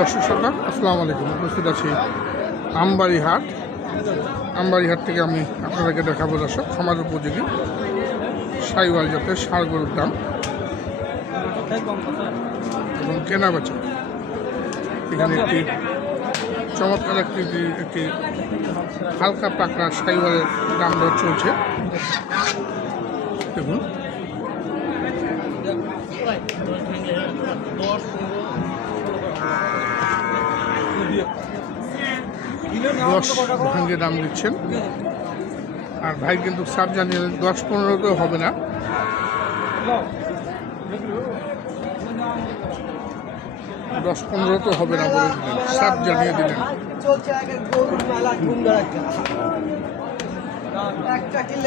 দর্শক শ্রোতা আসসালামু আলাইকুম। উপস্থিত আছি আমবাড়ি হাট থেকে আমি আপনাদেরকে দেখাবো দর্শক সমাজ উপযোগী সাইওয়াল জাতের ষাঁড় গরুর দাম এবং কেনা বেচা। এখানে একটি চমৎকার একটি হালকা পাকড়া সাইওয়ালের দাম দর চলছে। দেখুন ভাঙ্গে দাম দিচ্ছেন, আর ভাই কিন্তু সাপ জানিয়ে 10-15 হবে না, 10-15 হবে না বলে দিলেন, সাপ জানিয়ে দিলেন।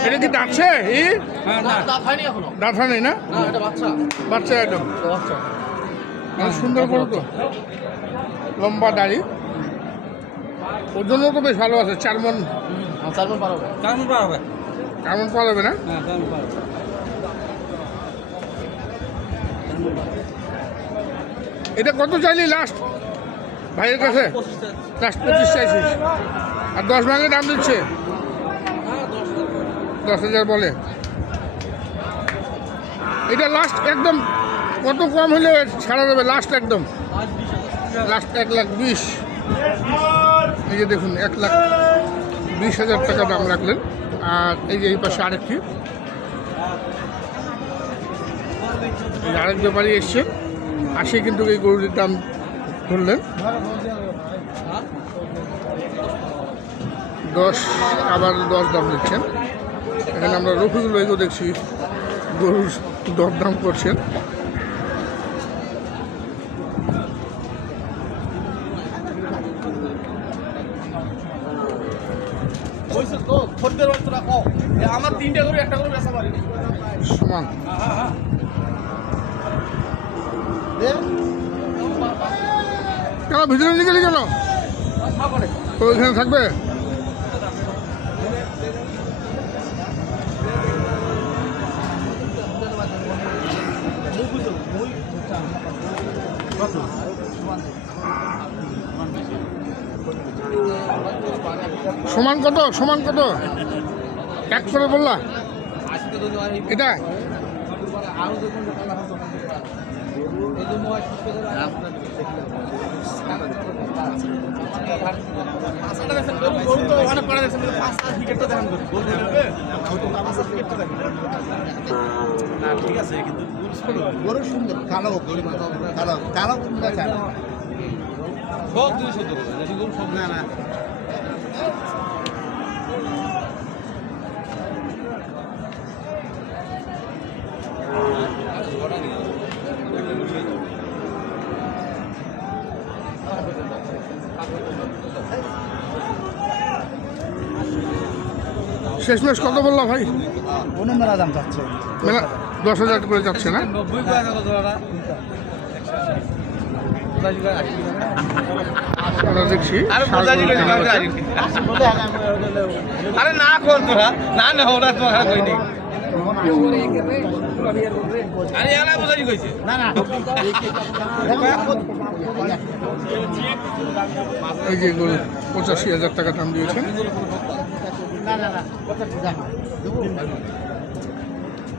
এটা কি দাঁতছে? দাঁত হয় নাই না, বাচ্চা একদম সুন্দর করো তো, লম্বা দাড়ি, ওজনও তো বেশ ভালো আছে। 4 মণ পার হবে না? এটা কত চাইলি লাস্ট ভাইয়ের কাছে? লাস্ট 25 চাইছিস, আর 10 ভাঙে দাম দিচ্ছে। 10,000 বলে। এটা লাস্ট একদম কত কম হলে ছাড়া যাবে? লাস্ট একদম লাস্ট 1,20,000। এই যে দেখুন 1,20,000 টাকা দাম রাখলেন। আর এই যে এই পাশে আরেকটি আরেক ব্যাপারী এসছেন, আসে কিন্তু এই গরুটির দাম ধরলেন 10, আবার 10 দাম দিচ্ছেন। এখানে আমরা রফিকুল ভাইকেও দেখছি গরুর দরদাম করছেন। আমার 3টা করে একটা করে বেচা পারি সমান কেন ভিতরে নিয়ে গেলি কেন? তো ওইখানে থাকবে। সমান কত? সমান কত এক করে বললা এটা? ঠিক আছে, কিন্তু সুন্দর কালো কালো কালো না না শেষমেশ কত বললা ভাই? মেলা দাম চাচ্ছে, মেলা 10,000 করে যাচ্ছে না? আমরা দেখছি আরে না কর তোরা না না ওরা তো কইনি। আরে এলা বুঝাই কইছে না না এই যে গরু 85,000 টাকা দাম দিয়েছেন।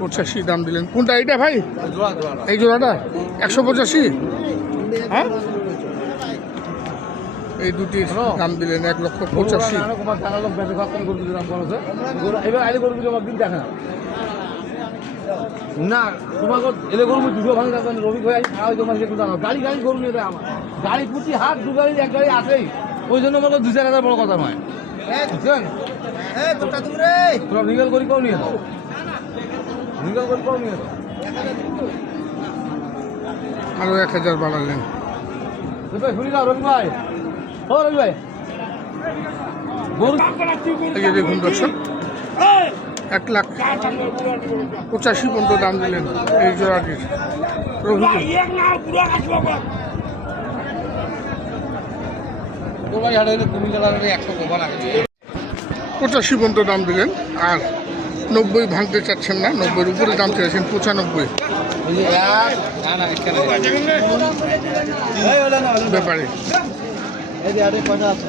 85 দাম দিলেন। কোনটা এইটা ভাই? এই জোড়াটা 185। হ্যাঁ, এই দুটির দাম দিলেন 1,85,000। না তোমাকে এলে গরু দুটো ভাঙে যাবেন রবি ভাই তোমার একটু জানো গাড়ি গরু নিয়ে দেয় আমার গাড়ি প্রতি হাত 2 গাড়ি 1 গাড়ি আসেই, ওই জন্য আমাকে 2-4 বড় কথা নয়। বুঝছেন? তোমরা নিগল করি কেউ নিয়ে দাও, নিগল করি কেউ নিয়ে দাও। আরো 1,000 বাড়ালেন। শুনি না রবি ভাই, ও রবি ভাই গরু এই যে দেখুন দর্শক 1,85,000 পর্যন্ত দাম দিলেন এই জোড়াটির। তোর ভাই হাড়ে তুমি গেলার 100 গোবা লাগে 85 পর্যন্ত দাম দিলেন, আর 90 ভাঙতে চাচ্ছেন না, 90-এর উপরে দাম চাইছেন 95। না না ব্যাপারে এই যে আরে কয়টা আছে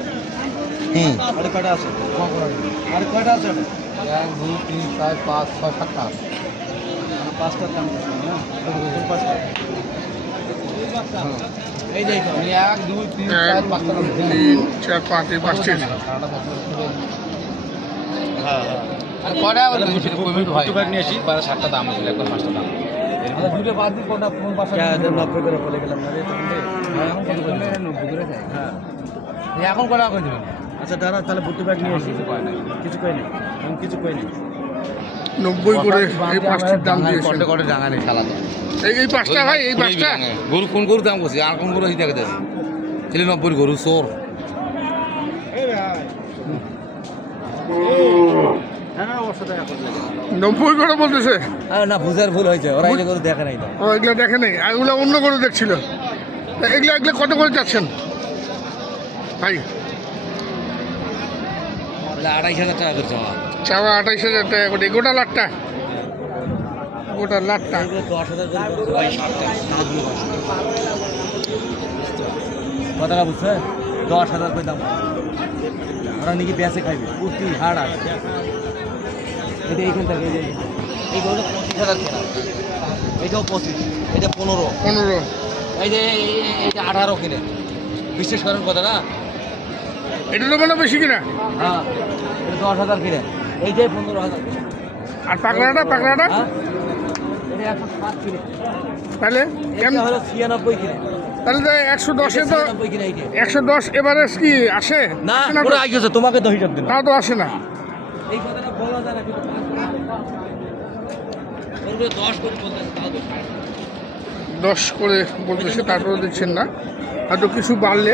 আরে কয়টা আছে আরে কয়টা আছে 1 2 3 4 5 6 7টা পাঁচটার দাম না পাঁচটা এই যে 1 2 3 1 4 5টা 2 3 4 5 এই পাঁচটি হ্যাঁ হ্যাঁ আর কয়টা বলে পেমেন্ট হয় ব্যাগ নিয়ে আসি 7টা দাম হলো একদম 5টা দাম আচ্ছা দুটো বাদ দিই কোনটা কোন পাশে 90 করে বলে গেলাম না রে তুমি এখন কত করে 90 করে যায় হ্যাঁ এখন কটা করে দিবেন আচ্ছা দাঁড়া তাহলে ভুট্টু ব্যাগ নিয়ে আসি কিছু কই নেই আমি কিছু কই নেই 90 করে এই পাঁচটির দাম দিয়েছেন কত করে জানা নেই শালা তো এই পাঁচটা ভাই এই পাঁচটা গরু কোন গরু দাম করছি আর কোন গরু হিতে গেছে ছেলে 90 গরু চোর হ্যাঁ অবশ্যই টাকা করে 90 করে বলতেছে না বুঝার ভুল হয়েছে ওরা এই গরু দেখে নাই তো ও এগুলো দেখে নেই আর এগুলো অন্য করে দেখছিল তা এগুলো কত করে যাচ্ছেন ভাই 2,500 টাকা করে চাওয়া চাওয়া 28,000 টাকা করে গোটা লাখটা গোটা লাখটা 10,000 করে ভাই 60 টাকা কথাটা বুঝছে 10,000 করে দাম ওরা নাকি বেঁচে খাইবে প্রতি হাড় আছে এটা এইখান থেকে এই গরুটা 25,000 কেনা এটাও 25 এটা 15 15 এই যে এইটা 18 কিনে বিশ্বাস করেন কথা না এটা তো মনে বেশি কিনা হ্যাঁ এটা 10,000 কিনে এইটাই 15,000 আর পাকড়াটা হ্যাঁ এটা 107 কিনে তাহলে এটা হলো 96 কিনে তাহলে তো 110 এ তো 96 কিনে এইটা 110 এভারেজ কি আসে না আসে তো? ওরা আইছে তোমাকে তো হিসাব দিন তাও তো আসে না এই কথাটা বলা যায় না কিন্তু 10 করে বলতেছে তাও তো 10 করে বলতেছে তারপরে দিচ্ছেন না হয়তো কিছু বাড়লে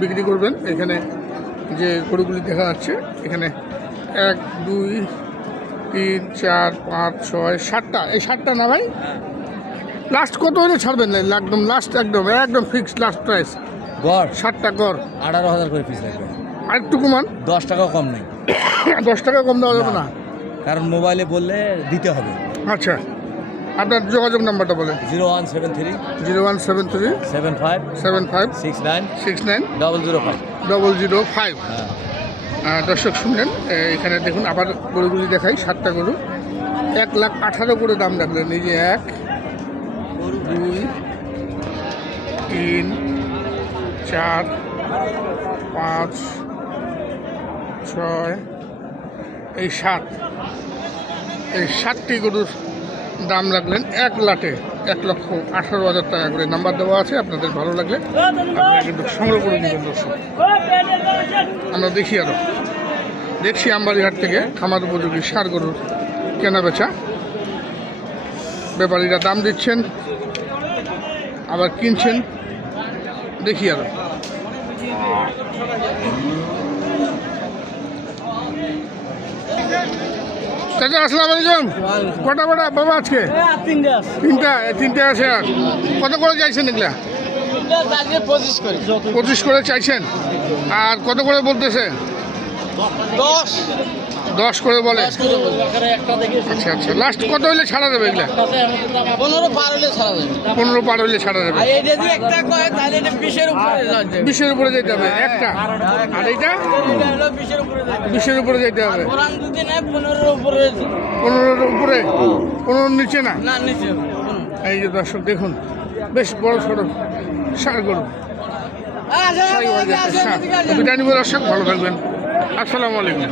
বিক্রি করবেন এখানে যে গরুগুলি দেখা যাচ্ছে এখানে 1 2 3 4 5 6 7টা এই 7টা না ভাই লাস্ট কত হলে ছাড়বেন একদম লাস্ট একদম ফিক্সড লাস্ট প্রাইস গড় 7টা গড় 18,000 করে পিস লাগবে আর একটু কমান 10 টাকাও কম নেই 10 টাকা কম দেওয়া যাবে না কারণ মোবাইলে বললে দিতে হবে আচ্ছা আপনার যোগাযোগ নাম্বারটা বলেন 0173 0173 75 75 69 69 005 005 দর্শক শুনলেন এখানে দেখুন আবার গরুগুলি দেখাই 7টা গরু 1,18,000 করে দাম রাখলেন এই যে 1 2 3 4 5 6 এই 7 এই 7টি গরুর দাম রাখলেন 1,18,000 টাকা করে নাম্বার দেওয়া আছে আপনাদের ভালো লাগলে আপনারা কিন্তু সংগ্রহ করে নেবেন দর্শক আমরা দেখছি আমবাড়িহাট থেকে খামার উপযোগী ষাঁড় গরুর কেনা বেচা ব্যাপারীরা দাম দিচ্ছেন আবার কিনছেন দেখি আরো চাচা আসসালামু আলাইকুম কটা বাবা আজকে তিনটে আছে আর কত করে চাইছেন এগুলা 25 করে চাইছেন আর কত করে বলতেছে 10 করে বলে আচ্ছা আচ্ছা লাস্ট কত হলে ছাড়া দেবে এগুলা 15 পার হলে ছাড়া দেবে 20-এর উপরে যেতে হবে একটা আর এইটা 20-এর উপরে যেতে হবে 15-এর উপরে 15-র নিচে না এই যে দর্শক দেখুন বেশ বড় সড়ো ষাঁড় গরু বিদায় নিব দর্শক ভালো থাকবেন আসসালামু আলাইকুম